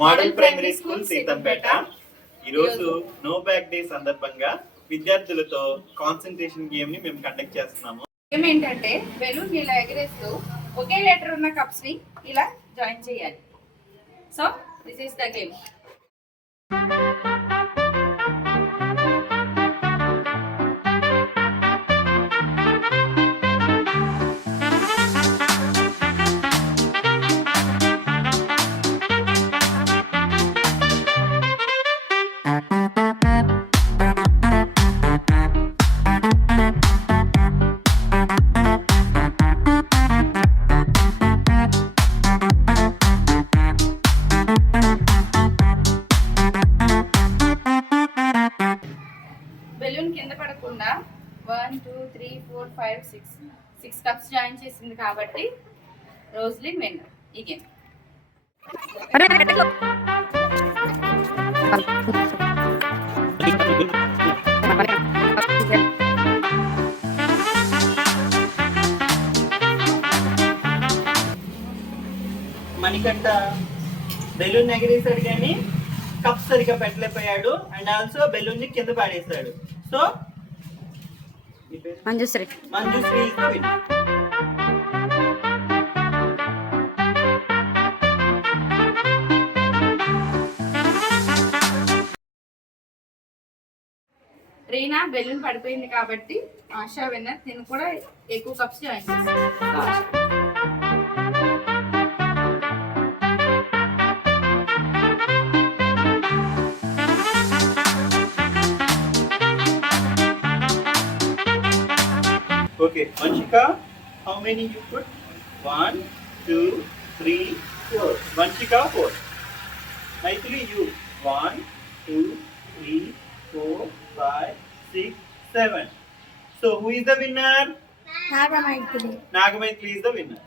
Model primary school Seethampeta. ఈరోజు no bag day సందర్భంగా విద్యార్థులతో కాన్సన్ట్రేషన్ గేమ్ ని మేము కండక్ట్ చేస్తున్నాము. గేమ్ ఏంటంటే బెలూన్ ఇలా ఎగరేస్తూ ఒకే లెటర్ ఉన్న కప్స్ ని ఇలా జాయిన్ చేయాలి. So this is the game. Balloon కింద పడకుండా 1 2 3 4 5 6 కప్స్ జాయిన్ చేసింది కాబట్టి రోజ్లిన్ విన్నర్ ఈ గేమ్. మణికంఠ బెలూన్ ఎగరేసాడు కానీ కప్ సరిగా పెట్టలేకపోయాడు అండ్ ఆల్సో బెలూన్ ని కింద పాడేశాడు. So Manjushri is the winner. Reena balloon పడిపోయింది కాబట్టి ఆశా విన్నర్. తిను కూడా ఎక్కువ కప్స్ జాయిన్ చేస్తాను. Okay, Vanshika, how many you put? 1, 2, 3, 4. Vanshika 4. Maithili you 1, 2, 3, 4, 5, 6, 7. So who is the winner? Nagamaithili. Nagamaithili is the winner.